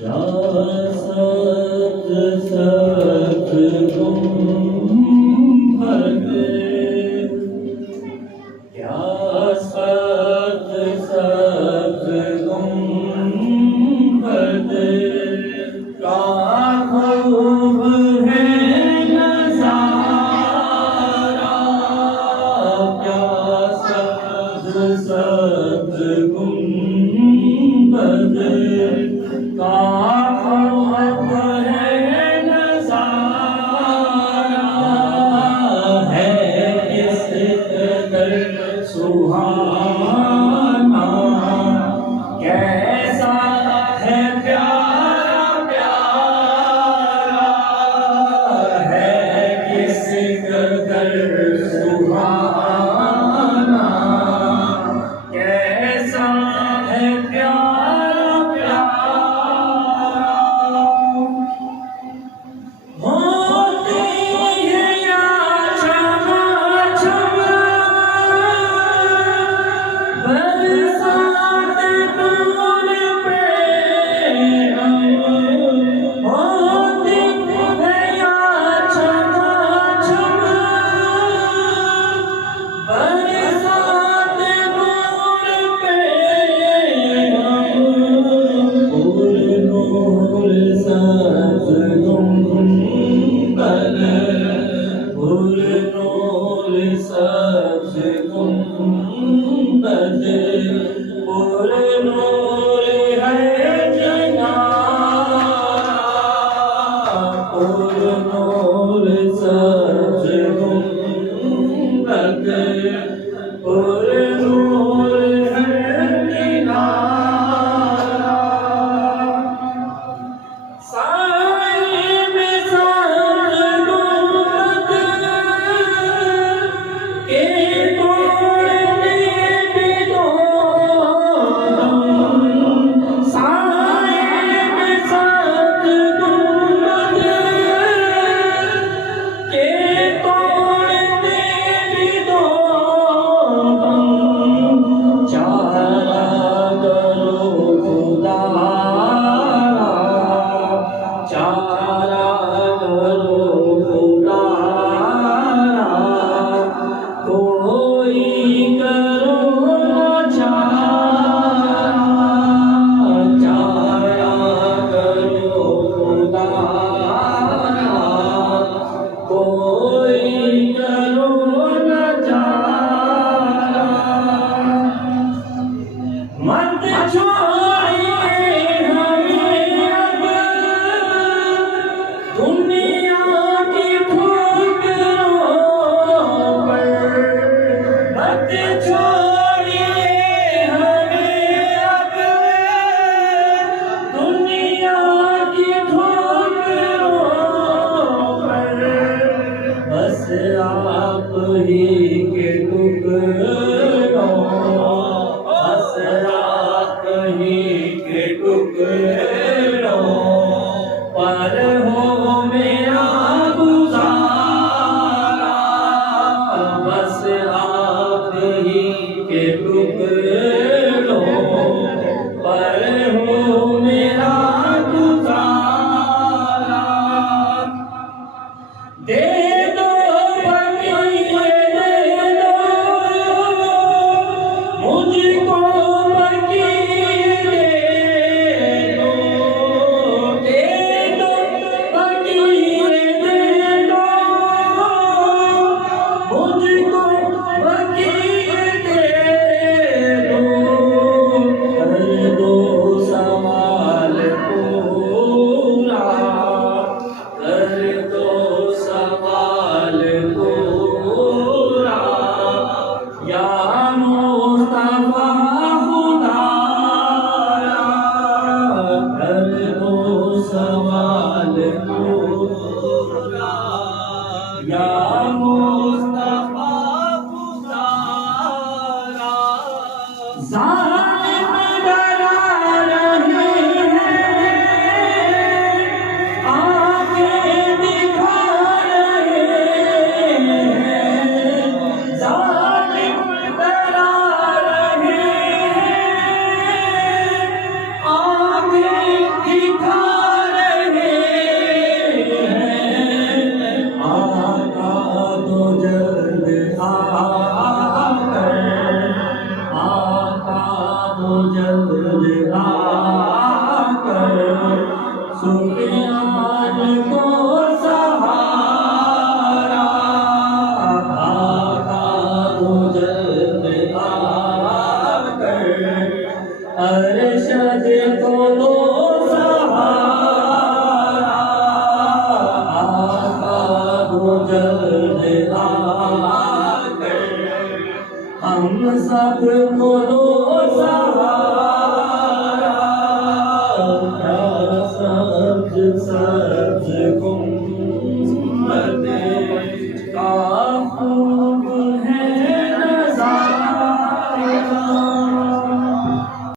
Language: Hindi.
क्या सत सत गुंबद, क्या सत सत गुंबद, क्या खूब है नज़ारा, क्या सत सत गुंबद, सुहाना कैसा है प्यारा प्यारा है, किस कदर सुहाना कैसा है प्यारा प्यारा। होती है या क्षमा क्षमा बरसात नूर पे, होती है या क्षमा क्षमा बरसात नूर पे, नूर सत गुंबद, नूर सत गुंबद, नूर है जनारा, नूर सत गुंबद, नूर है मीनारा। साए में सात गुंबद के तोड़ने भी दो दम, साए में सात गुंबद के तोड़ने भी दो दम, चारा करो खुदा, चारा करो खुदा, कोई करो न चारा, चारा करो खुदा, कोई करो न चारा। मत छोड़िए हमें अब दुनिया की ठोकरों पर, मत छोड़िए हमें अब दुनिया की ठोकरों पर, बस आप ही के टुकड़ों, बस आप ही के टुकड़ों पर हो मेरा गुजारा, बस आप ही के टुकड़ों पर हो मेरा गुजारा। दे दो बकिए दे दो मुझको, बकिए दे दो अरशद को दो सहारा, आका हो जल्द आकर हम सब को दो